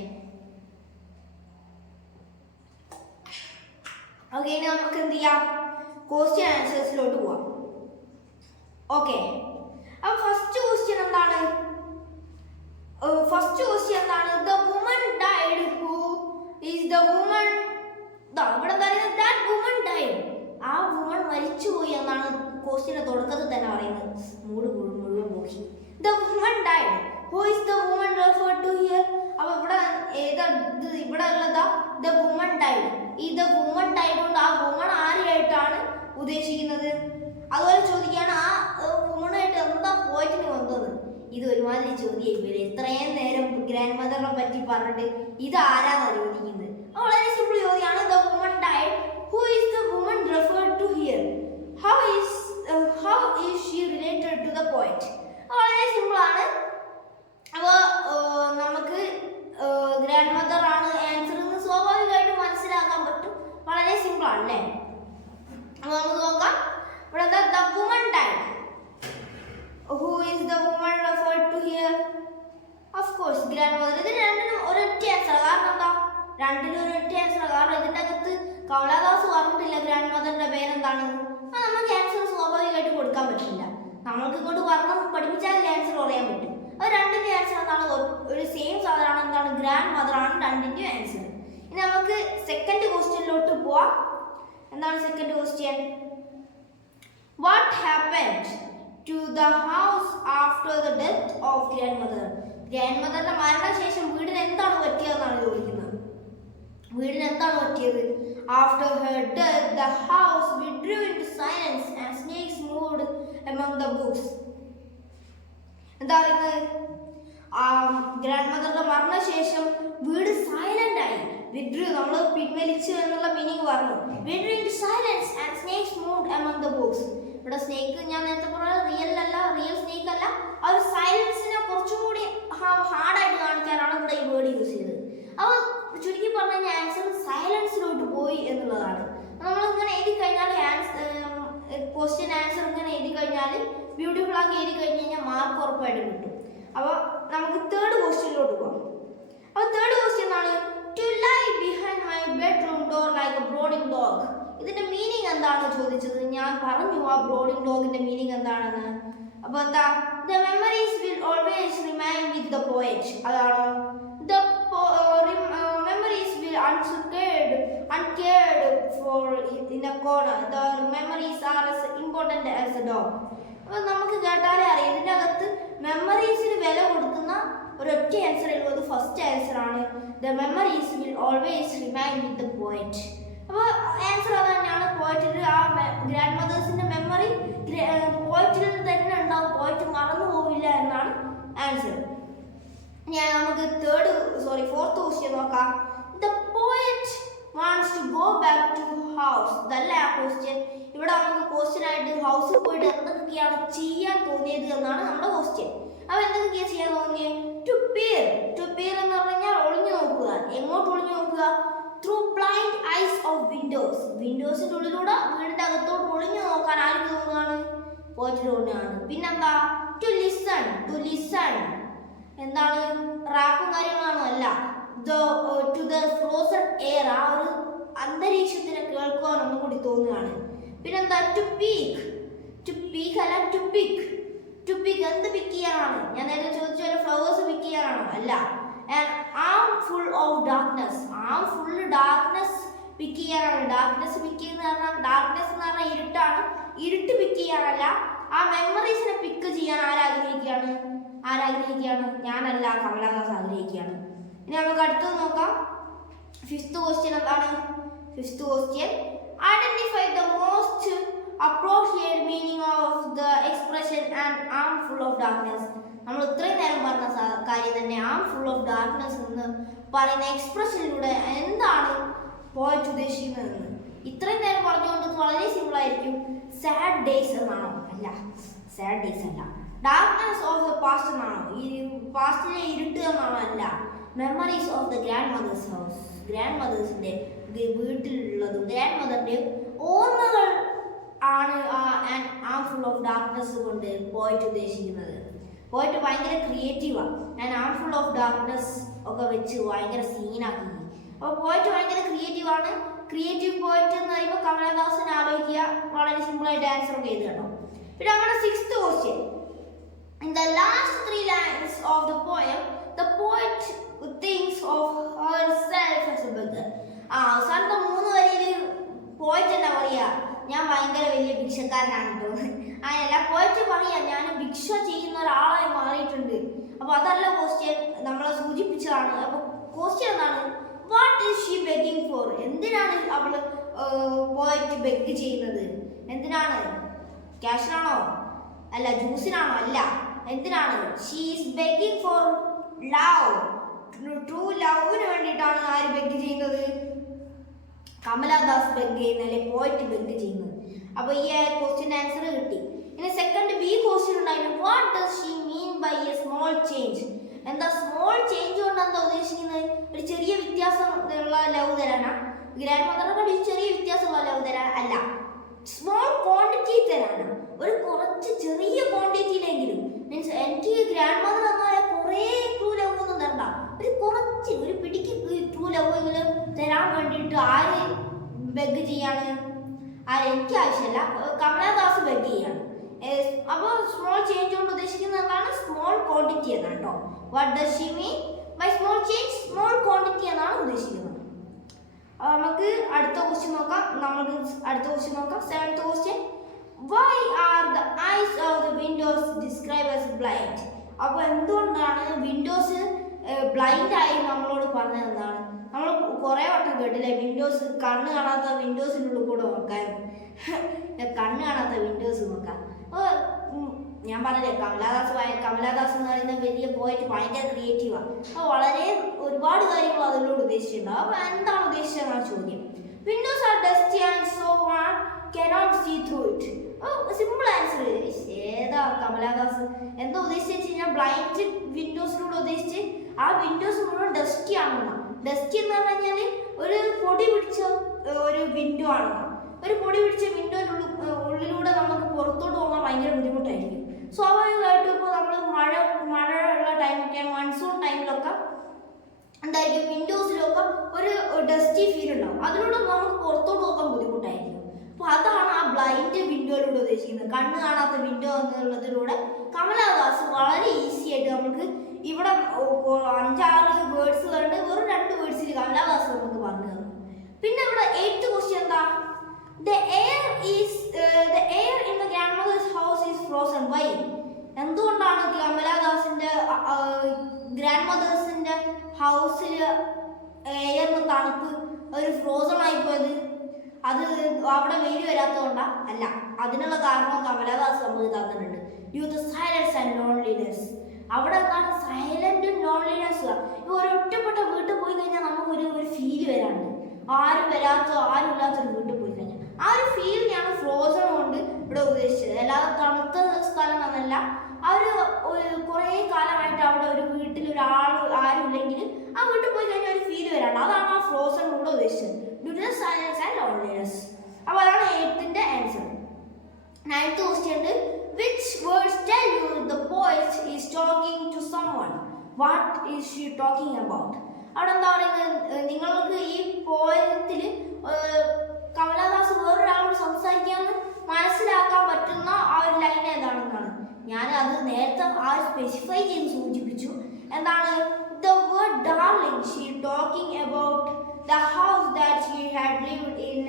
ഓക്കെ, ഇനി നമുക്ക് എന്ത് ചെയ്യാം? ക്വസ്റ്റ്യൻ ആൻസേഴ്സിലോട്ട് പോവാം. ഓക്കെ, അപ്പോൾ ഫസ്റ്റ് ക്വസ്റ്റ്യൻ എന്താണ്? The woman died. Who is the woman? ഇവിടെ പറയുന്നത് ദാറ്റ് വുമൺ ഡൈഡ്. ആ വുമൺ മരിച്ചുപോയി എന്നാണ് ക്വസ്റ്റ്യന്റെ തുടക്കത്തിൽ തന്നെ പറയുന്നത്. മൂട് മുഴുവൻ പോയി. The woman died. Who is the woman referred to here? അപ്പോൾ ഇവിടെ ഉള്ളതാ ദ വുമൺ ഡൈഡ്. ഈ ദ വുമൺ ഡൈഡ് കൊണ്ട് ആ വുമൺ ആരെയായിട്ടാണ് ഉദ്ദേശിക്കുന്നത്? അതുപോലെ ചോദിക്കുകയാണ്, ആ വുമണായിട്ട് എന്താ പോയിട്ടിന് വന്നത്? ഇത് ഒരുമാതിരി ചോദ്യമായിപ്പോയി. ഇത്രയും നേരം ഗ്രാൻഡ് മദറിനെ പറ്റി പറഞ്ഞിട്ട് ഇത് ആരാന്നാണ് ചോദിക്കുന്നത്. വളരെ സിമ്പിൾ ചോദ്യമാണ്. The woman died. Who is the woman referred to here? How is she related to the poet? വളരെ സിമ്പിൾ ആണ്. അപ്പോൾ നമുക്ക് ഗ്രാൻഡ് മദർ ആണ് ആൻസർ എന്ന് സ്വാഭാവികമായിട്ട് മനസ്സിലാക്കാൻ പറ്റും. വളരെ സിമ്പിൾ ആണല്ലേ? അപ്പോൾ നമുക്ക് നോക്കാം. ഇവിടെ എന്താ? The woman died. Who is the woman referred to here? Of course grandmother. ഇതിന് രണ്ടിനും ഒരൊറ്റ ആൻസർ. കാരണം എന്താ? രണ്ടിനും ഒരൊറ്റ ആൻസർ. കാരണം ഇതിൻ്റെ അകത്ത് കമലാദാസ് പറഞ്ഞിട്ടില്ല ഗ്രാൻഡ് മദറിന്റെ പേരെന്താണെന്ന്. അത് നമുക്ക് ആൻസർ സ്വാഭാവികമായിട്ട് കൊടുക്കാൻ പറ്റില്ല. നമ്മൾക്ക് ഇങ്ങോട്ട് പറഞ്ഞ് പഠിപ്പിച്ചാലേ ആൻസർ പറയാൻ പറ്റും. അത് രണ്ടിൻ്റെ ആൻസർ എന്താണ്? ഒരു സെയിം സാധനമാണ്. എന്താണ്? ഗ്രാൻഡ് മദർ ആണ് രണ്ടിൻ്റെ ആൻസർ. ഇനി നമുക്ക് സെക്കൻഡ് ക്വസ്റ്റ്യനിലോട്ട് പോവാം. എന്താണ് second question? What happened to the house after the death of grandmother? ഗ്രാൻഡ് മദറിന്റെ മരണശേഷം വീടിന് എന്താണ് പറ്റിയതെന്നാണ് ചോദിക്കുന്നത്. വീടിന് എന്താണ് പറ്റിയത്? After her death the house withdrew into silence and snakes moved among the books. എന്താ പറയുന്നത്? ഗ്രാൻഡ് മദറിന്റെ മരണശേഷം വീട് സൈലന്റ് ആയി. വിഡ്രൂ നമ്മൾ പിൻവലിച്ചു എന്നുള്ള മീനിങ് പറഞ്ഞു. withdrew into silence and snakes moved among the books. ഇവിടെ സ്നേക്ക് ഞാൻ നേരത്തെ പറഞ്ഞത് റിയൽ സ്നേക്ക് അല്ല. ആ ഒരു സൈലൻസിനെ കുറച്ചും കൂടി ഹാർഡായിട്ട് കാണിക്കാനാണ് ഇവിടെ ഈ വേർഡ് യൂസ് ചെയ്തത്. അപ്പോൾ ചുരുക്കി പറഞ്ഞു കഴിഞ്ഞാൽ ആൻസർ സൈലൻസിലോട്ട് പോയി എന്നുള്ളതാണ്. നമ്മളിങ്ങനെ എഴുതി കഴിഞ്ഞാൽ ക്വസ്റ്റ്യൻ ആൻസർ ഇങ്ങനെ എഴുതി കഴിഞ്ഞാൽ ബ്യൂട്ടിഫുൾ ആക്കി എഴുതി കഴിഞ്ഞ് കഴിഞ്ഞാൽ മാർക്ക് ഉറപ്പായിട്ട് കിട്ടും. അപ്പോൾ നമുക്ക് തേർഡ് ക്വസ്റ്റ്യനിലോട്ട് പോകാം. അപ്പോൾ തേർഡ് ക്വസ്റ്റ്യൻ ആണ് to lie behind my bedroom door like a brooding dog. ഇതിന്റെ മീനിങ് എന്താണ് ചോദിച്ചത്? ഞാൻ പറഞ്ഞു ആ ബ്രോഡിംഗ് ഡോഗിന്റെ മീനിങ് എന്താണെന്ന്. അപ്പോൾ എന്താ? The memories will always remain with the poet. അതാണോ? The memories will uncared for in a corner. The memories are as important as the dog. അപ്പോൾ നമുക്ക് കേട്ടാലേ അറിയാം ഇതിൻ്റെ അകത്ത് മെമ്മറീസിന് വില കൊടുക്കുന്ന ഒരൊറ്റ ആൻസർ ഉള്ളത് ഫസ്റ്റ് ആൻസർ ആണ്. The memories will always remain with the poet. അപ്പോൾ ആൻസർ അത് തന്നെയാണ്. പോയറ്റിൽ ആ ഗ്രാൻഡ് മദേഴ്സിൻ്റെ മെമ്മറി പോയറ്റിൽ തന്നെ ഉണ്ടാവും. പോയറ്റ് മറന്നു പോവില്ല എന്നാണ് ആൻസർ. ഞാൻ നമുക്ക് ഫോർത്ത് ക്വസ്റ്റ്യൻ നോക്കാം. The poet wants to go back to house. ഇതല്ല ആ ക്വസ്റ്റ്യൻ. ഇവിടെ നമുക്ക് ക്വസ്റ്റ്യൻ ആയിട്ട് ഹൗസിൽ പോയിട്ട് എന്തൊക്കെയാണ് ചെയ്യാൻ തോന്നിയത് എന്നാണ് നമ്മുടെ ക്വസ്റ്റ്യൻ. അപ്പോൾ എന്തൊക്കെയാണ് ചെയ്യാൻ തോന്നിയത്? ടു പിയർ എന്ന് പറഞ്ഞാൽ ഒളിഞ്ഞു നോക്കുക. എങ്ങോട്ട് ഒളിഞ്ഞു നോക്കുക? Through blind eyes of windows. വിൻഡോസിന്റെ ഉള്ളിലൂടെ വീടിന്റെ അകത്തോട്ട് ഒളിഞ്ഞു നോക്കാൻ ആർക്ക് തോന്നുകയാണ്? പോയിട്ടിന് തോന്നുകയാണ്. പിന്നെന്താ? ടു ലിസൺ എന്താണ്? റാപ്പും കാര്യങ്ങളാണോ? അല്ല. ടു ദ ഫ്രോസൺ എയർ, ആ ഒരു അന്തരീക്ഷത്തിനെ കേൾക്കുവാൻ ഒന്നും കൂടി തോന്നുകയാണ്. പിന്നെന്താ? ടു പീക്ക് അല്ല, ടു പിക്ക് എന്ത് പിക്ക് ചെയ്യാനാണ്? ഞാൻ നേരത്തെ ചോദിച്ച പോലെ ഫ്ലവേഴ്സ് പിക്ക് ചെയ്യാനാണോ? അല്ല. Arm full of darkness, arm full darkness pick ചെയ്യാനാണ്. ഡാർക്ക്നെസ് പിക്ക് ചെയ്യുന്ന ഡാർക്ക്നെസ് എന്ന് പറഞ്ഞാൽ ഇരുട്ടാണ്. ഇരുട്ട് പിക്ക് ചെയ്യാനല്ല, ആ മെമ്മറീസിനെ പിക്ക് ചെയ്യാൻ ആരാഗ്രഹിക്കുകയാണ്? ഞാനല്ല, കമലഹാസൻ ആഗ്രഹിക്കുകയാണ്. ഇനി നമുക്ക് അടുത്തത് നോക്കാം. ഫിഫ്ത്ത് ക്വസ്റ്റ്യൻ എന്താണ്? Fifth question, identify the most appropriate meaning of the expression and am full of darkness. നമ്മൾ ഇത്രയും നേരം പറഞ്ഞ കാര്യം തന്നെ, ആം ഫുൾ ഓഫ് ഡാർക്ക്നെസ് എന്ന് പറയുന്ന എക്സ്പ്രഷനിലൂടെ എന്താണ് പോയിറ്റ് ഉദ്ദേശിക്കുന്നതെന്ന് ഇത്രയും നേരം പറഞ്ഞുകൊണ്ട് വളരെ സിമ്പിൾ ആയിരിക്കും. സാഡ് ഡേയ്സ് എന്നാണോ? അല്ല, സാഡ് ഡേയ്സ് അല്ല. ഡാർക്ക്നെസ് ഓഫ് ദ പാസ്റ്റ് എന്നാണോ? ഈ പാസ്റ്റിലെ ഇരുട്ട് എന്നാണോ? അല്ല. Memories of the grandmother's house, ഗ്രാൻഡ് മദേഴ്സിന്റെ വീട്ടിലുള്ളതും ഗ്രാൻഡ് മദറിന്റെ ഓർമ്മകൾ ആണ് ആം ഫുൾ ഓഫ് ഡാർക്ക്നെസ് കൊണ്ട് പോയിറ്റ് ഉദ്ദേശിക്കുന്നത്. പോയിറ്റ് ഭയങ്കര ക്രിയേറ്റീവാണ്. ആം ഫുൾ ഓഫ് ഡാർക്ക്നെസ് ഒക്കെ വെച്ച് ഭയങ്കര സീനാക്കി. അപ്പോൾ പോയിറ്റ് ഭയങ്കര ക്രിയേറ്റീവാണ്. ക്രിയേറ്റീവ് പോയിറ്റ് എന്ന് പറയുമ്പോൾ കമലഹാസനെ ആലോചിക്കുക. വളരെ സിമ്പിളായിട്ട് ആൻസർ ഒക്കെ ചെയ്ത് കേട്ടോ. പിന്നെ നമ്മുടെ sixth question, in the last 3 lines of the poem, the poet thinks of herself as a beggar. അവസാനത്തെ 3 വരിയിൽ പോയിറ്റ് എന്നാ പറയാ? ഞാൻ ഭയങ്കര വലിയ ഭിക്ഷക്കാരനാണ് കേട്ടോ. അങ്ങനെയല്ല, പോയിറ്റ് പറയാ ഞാൻ ഭിക്ഷ ചെയ്യുന്ന ഒരാളായി മാറിയിട്ടുണ്ട്. അപ്പൊ അതല്ല ക്വസ്റ്റ്യൻ, നമ്മളെ സൂചിപ്പിച്ചതാണ്. അപ്പൊ ക്വസ്റ്റ്യൻ എന്താണ്? What is she begging for? എന്തിനാണ് അവള് പോയിറ്റ് ബെഗ് ചെയ്യുന്നത്? എന്തിനാണ്? ക്യാഷിനാണോ? അല്ല. ജ്യൂസിനാണോ? അല്ല. എന്തിനാണ്? She is begging for love. True ലവിന് വേണ്ടിയിട്ടാണ് ആര് ബെഗ് ചെയ്യുന്നത്? കമലദാസ് ബെഗ് ചെയ്യുന്നത്, അല്ലെ പോയിറ്റ് ബെഗ് ചെയ്യുന്നത്. അപ്പൊ ഈ ക്വസ്റ്റ്യൻ ആൻസർ കിട്ടി. ഇനി സെക്കൻഡ് ബി ക്വസ്റ്റ്യൻ ഉണ്ടായിരുന്നു. What does she mean by a small change? എന്താ സ്മോൾ ചേഞ്ച് കൊണ്ട് എന്താ ഉദ്ദേശിക്കുന്നത്? ഒരു ചെറിയ വ്യത്യാസം ഉള്ള ലവ് തരാനാ? ഗ്രാൻഡ് മദറിനോട് ഒരു ചെറിയ വ്യത്യാസമുള്ള ലവ് തരാൻ അല്ല, സ്മോൾ ക്വാണ്ടിറ്റി തരാനാ. ഒരു കുറച്ച് ചെറിയ ക്വാണ്ടിറ്റിയിലെങ്കിലും. മീൻസ് എനിക്ക് ഗ്രാൻഡ് മദർ എന്നാൽ കുറേ ട്രൂ ലവ് ഒന്നും തരണ്ട, ഒരു പിടിക്ക് ട്രൂ ലവ് എങ്കിലും തരാൻ വേണ്ടിയിട്ട് ആര് ബെഗ് ചെയ്യാണ്? എനിക്ക് ആവശ്യമല്ല, കമലദാസ് ബെഗ് ചെയ്യാണ്. അപ്പോൾ സ്മോൾ ചേഞ്ച് കൊണ്ട് ഉദ്ദേശിക്കുന്നത് എന്താണ്? സ്മോൾ ക്വാണ്ടിറ്റി എന്നാണ് കേട്ടോ. What does she mean by small change? Small quantity എന്നാണ് ഉദ്ദേശിക്കുന്നത്. നമുക്ക് അടുത്ത ക്വസ്റ്റ്യൻ നോക്കാം. Seventh question, why are the eyes of the windows describe as blind? അപ്പോൾ എന്തുകൊണ്ടാണ് വിൻഡോസ് ബ്ലൈൻഡ് ആയി നമ്മളോട് പറഞ്ഞത്? എന്താണ്? നമ്മൾ കുറേ വട്ടം കേട്ടില്ലേ, വിൻഡോസ് കണ്ണ് കാണാത്ത വിൻഡോസിനുള്ളിൽ കൂടെ നോക്കാൻ. കണ്ണ് കാണാത്ത വിൻഡോസ് നോക്കാം. അപ്പോൾ ഞാൻ പറഞ്ഞില്ലേ, കമലദാസ് എന്ന് പറയുന്ന വലിയ പോയിറ്റ് ഭയങ്കര ക്രിയേറ്റീവാണ്. അപ്പോൾ വളരെ ഒരുപാട് കാര്യങ്ങൾ അതിലൂടെ ഉദ്ദേശിച്ചിട്ടുണ്ടാവും. അപ്പോൾ എന്താണ് ഉദ്ദേശിച്ചതെന്നാണ് ചോദ്യം. Windows are dusty and so one cannot see through it. Simple answer. ഏതാ കമലദാസ് എന്താ ഉദ്ദേശിച്ചു കഴിഞ്ഞാൽ ബ്ലൈൻഡ് വിൻഡോസിലൂടെ ഉദ്ദേശിച്ച് ആ വിൻഡോസ് മുഴുവൻ ഡസ്റ്റി ആണെന്നാ. ഡസ്റ്റി എന്ന് പറഞ്ഞു കഴിഞ്ഞാൽ ഒരു പൊടി പിടിച്ച ഒരു വിൻഡോ ആണെന്നാ. ഒരു പൊടി പിടിച്ച വിൻഡോയുടെ ഉള്ളിലൂടെ നമുക്ക് പുറത്തോട്ട് പോകാൻ ഭയങ്കര ബുദ്ധിമുട്ടായിരിക്കും. സ്വാഭാവികമായിട്ടും ഇപ്പോൾ നമ്മൾ മഴ ഉള്ള ടൈമൊക്കെ, മൺസൂൺ ടൈമിലൊക്കെ എന്തായിരിക്കും, വിൻഡോസിലൊക്കെ ഒരു ഡസ്റ്റി ഫീൽ ഉണ്ടാവും. അതിലൂടെ നമുക്ക് പുറത്തോട്ട് പോകാൻ ബുദ്ധിമുട്ടായിരിക്കും. അപ്പോൾ അതാണ് ആ ബ്ലൈൻഡ് വിൻഡോയിലൂടെ ഉദ്ദേശിക്കുന്നത്. കണ്ണ് കാണാത്ത വിൻഡോ എന്നുള്ളതിലൂടെ കമലദാസ് വളരെ ഈസി ആയിട്ട് നമുക്ക് ഇവിടെ 5-6 വേർഡ്സ് കണ്ട് വെറും 2 വേർഡ്സിൽ കമലദാസ് നമുക്ക് പറഞ്ഞു തന്നു. പിന്നെ ഇവിടെ 8th ക്വസ്റ്റ്യൻ എന്താ? The air in the grandmother's house is frozen. Why? എന്തുകൊണ്ടാണ് കമലദാസിന്റെ ഗ്രാൻഡ് മദേഴ്സിന്റെ ഹൗസിൽ എയറിന് തണുപ്പ് ഒരു ഫ്രോസൺ ആയി പോയത്? അത് അവിടെ വെയിൽ വരാത്തതുകൊണ്ടാ? അല്ല. അതിനുള്ള കാരണം കമലദാസ് നമുക്ക് തന്നിട്ടുണ്ട്. Due to silence and loneliness. അവിടെ എന്താണ് സൈലന്റും ലോൺലിനെസ്സും. ഇപ്പോൾ ഒരു ഒറ്റപ്പെട്ട വീട്ടിൽ പോയി കഴിഞ്ഞാൽ നമുക്കൊരു ഫീൽ വരാണ്ട്, ആരും ഇല്ലാത്തൊരു വീട്ടിൽ പോയി കഴിഞ്ഞാൽ ആ ഒരു ഫീലിനെയാണ് ഫ്രോസൺ കൊണ്ട് ഇവിടെ ഉദ്ദേശിച്ചത്. അല്ലാതെ തണുത്ത സ്ഥലം എന്നല്ല, ആ ഒരു കുറേ കാലമായിട്ട് അവിടെ ഒരു വീട്ടിൽ ആരും ഇല്ലെങ്കിൽ ആ വീട്ടിൽ പോയി കഴിഞ്ഞാൽ ഒരു ഫീൽ വരാണ്ട്, അതാണ് ആ ഫ്രോസൺ കൊണ്ട് ഉദ്ദേശിച്ചത്. Due to the silence and loneliness. അപ്പോൾ അതാണ് 8th answer. 9th question, which words tell you the poet is talking to someone? What is she talking about? അവിടെ എന്താ പറയുന്നത്, നിങ്ങൾക്ക് ഈ പോയത്തിൽ കമലാദാസ് വേറൊരാളോട് സംസാരിക്കാമെന്ന് മനസ്സിലാക്കാൻ പറ്റുന്ന ആ ഒരു ലൈൻ ഏതാണെന്നാണ്. ഞാൻ അത് നേരത്തെ ആ സ്പെസിഫൈ ചെയ്ത് സൂചിപ്പിച്ചു. എന്താണ്? the word darling. She talking about the house that she had lived in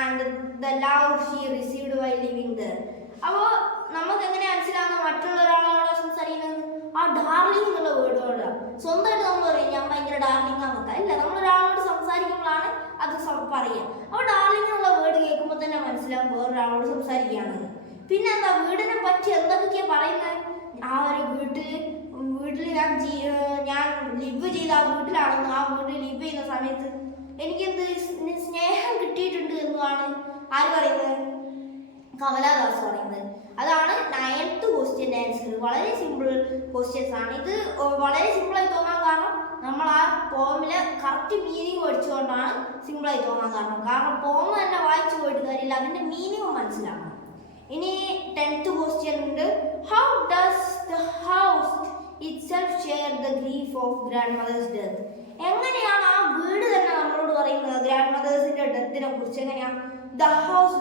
and the love she received while living there. അപ്പോൾ നമുക്ക് എങ്ങനെ മനസ്സിലാവുന്ന മറ്റുള്ള ഒരാളോട് സംസാരിക്കുന്നത് ആ ഡാർലിംഗ് എന്നുള്ള വേർഡോടാണ്. സ്വന്തമായിട്ട് നമ്മൾ പറയും ഞാൻ ഭയങ്കര ഡാർലിംഗ് ആണെന്നൊക്കെ ഇല്ല, നമ്മൾ ഒരാളോട് സംസാരിക്കുമ്പോഴാണ് അത് പറയുക. അപ്പോൾ ഡാർലിംഗ് എന്നുള്ള വേർഡ് കേൾക്കുമ്പോൾ തന്നെ മനസ്സിലാവും വേറൊരാളോട് സംസാരിക്കുകയാണെന്ന്. പിന്നെ എന്താ, വീടിനെ പറ്റി എന്തൊക്കെയാണ് പറയുന്നത്? ആ ഒരു വീട്ടിൽ ഞാൻ ലിവ് ചെയ്ത ആ വീട്ടിലാണെന്ന്, ആ വീട്ടിൽ ലിവ് ചെയ്യുന്ന സമയത്ത് എനിക്കെന്ത് സ്നേഹം കിട്ടിയിട്ടുണ്ട് എന്നാണ് ആര് പറയുന്നത്? കമലാദാസ് പറയുന്നത്. അതാണ് 9th ക്വസ്റ്റ്യൻ്റെ ആൻസർ. വളരെ സിമ്പിൾ ക്വസ്റ്റ്യൻസ് ആണ്. ഇത് വളരെ സിമ്പിളായി തോന്നാൻ കാരണം നമ്മൾ ആ പോമിലെ കറക്റ്റ് മീനിങ് പഠിച്ചുകൊണ്ടാണ് സിമ്പിളായി തോന്നാൻ കാരണം പോമ് തന്നെ വായിച്ചു പോയിട്ട് കാര്യമില്ല, അതിൻ്റെ മീനിങ് മനസ്സിലാക്കണം. ഇനി 10th ക്വസ്റ്റ്യൻ ഉണ്ട്. How does the house itself share the grief of grandmother's death? എങ്ങനെയാണ് ആ വീട് തന്നെ നമ്മളോട് പറയുന്നത് ഗ്രാൻഡ് മദേഴ്സിന്റെ ഡെത്തിനെ കുറിച്ച്? എങ്ങനെയാണ്? the house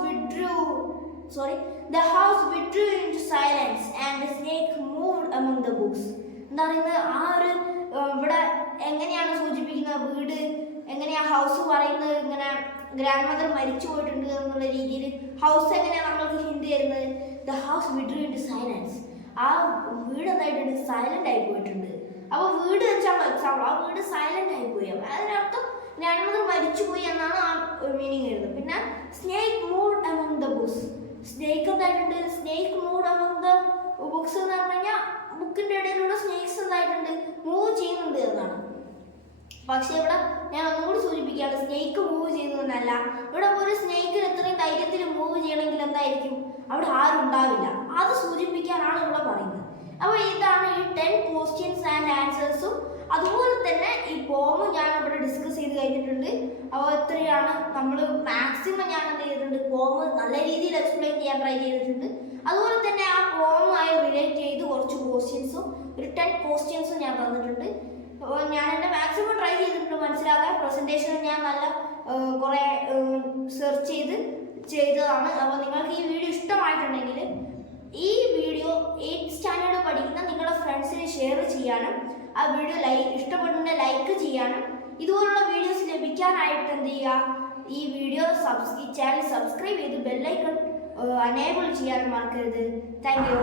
withdrew into silence and the snake moved among the books. എന്താ പറയുന്നത്, ആ ഒരു ഇവിടെ എങ്ങനെയാണ് സൂചിപ്പിക്കുന്നത്? വീട് എങ്ങനെയാ ഹൗസ് പറയുന്നത്? ഇങ്ങനെ ഗ്രാൻഡ് മദർ മരിച്ചു പോയിട്ടുണ്ട് എന്നുള്ള രീതിയിൽ ഹൗസ് എങ്ങനെയാണ് നമ്മൾക്ക് ഹിന്ദി തരുന്നത്? the house withdrew into silence. ആ വീട് എന്തായിട്ടുണ്ട്? സൈലന്റ് ആയി പോയിട്ടുണ്ട്. അപ്പോൾ വീട് വെച്ചാണ് എക്സാമ്പിൾ, ആ വീട് സൈലന്റ് ആയി പോയി, അതിനർത്ഥം ഗ്രാൻഡ് മദർ മരിച്ചുപോയി എന്നാണ് ആ മീനിങ് വരുന്നത്. പിന്നെ snake moved among the books. Snake എന്തായിട്ടുണ്ട്? Snake moved among the books എന്ന് പറഞ്ഞു കഴിഞ്ഞാൽ ബുക്കിന്റെ ഇടയിലുള്ള സ്നേക്സ് എന്തായിട്ടുണ്ട്? മൂവ് ചെയ്യുന്നുണ്ട് എന്നാണ്. പക്ഷെ ഇവിടെ ഞാൻ ഒന്നുകൂടി സൂചിപ്പിക്കുകയാണ്, സ്നേക്ക് മൂവ് ചെയ്യുന്നതല്ല. ഇവിടെ ഒരു സ്നേക്കിന് ഇത്രയും ധൈര്യത്തിൽ മൂവ് ചെയ്യണമെങ്കിൽ എന്തായിരിക്കും? അവിടെ ആരും ഉണ്ടാവില്ല. അത് സൂചിപ്പിക്കാനാണ് ഇവിടെ പറയുന്നത്. അപ്പോൾ ഇതാണ് ഈ 10 ക്വസ്റ്റ്യൻസ് ആൻഡ് ആൻസേഴ്സും. അതുപോലെ തന്നെ ഈ പോം ഞാൻ ഇവിടെ ഡിസ്കസ് ചെയ്ത് കഴിഞ്ഞിട്ടുണ്ട്. അപ്പോൾ ഇത്രയാണ് നമ്മൾ മാക്സിമം ഞാൻ എന്ത് ചെയ്തിട്ടുണ്ട്, പോം നല്ല രീതിയിൽ എക്സ്പ്ലെയിൻ ചെയ്യാൻ ട്രൈ ചെയ്തിട്ടുണ്ട്. അതുപോലെ തന്നെ ആ പോമായി റിലേറ്റ് ചെയ്ത് കുറച്ച് ക്വസ്റ്റ്യൻസും ഒരു 10 ക്വസ്റ്റ്യൻസും ഞാൻ തന്നിട്ടുണ്ട്. അപ്പോൾ ഞാൻ എൻ്റെ മാക്സിമം ട്രൈ ചെയ്തിട്ടുണ്ട് മനസ്സിലാക്കാൻ. പ്രസൻറ്റേഷൻ ഞാൻ നല്ല കുറേ സെർച്ച് ചെയ്തതാണ്. അപ്പോൾ നിങ്ങൾക്ക് ഈ വീഡിയോ ഇഷ്ടമായിട്ടുണ്ടെങ്കിൽ ഈ വീഡിയോ 8th സ്റ്റാൻഡേർഡ് പഠിക്കുന്ന നിങ്ങളുടെ ഫ്രണ്ട്സിന് ഷെയർ ചെയ്യാനും ആ വീഡിയോ ഇഷ്ടപ്പെട്ടുണ്ടെങ്കിൽ ലൈക്ക് ചെയ്യാനും ഇതുപോലുള്ള വീഡിയോസ് ലഭിക്കാനായിട്ട് എന്ത് ചെയ്യുക, ഈ ചാനൽ സബ്സ്ക്രൈബ് ചെയ്ത് ബെല്ലൈക്കൺ അനേബിൾ ചെയ്യാനും മറക്കരുത്. Thank you.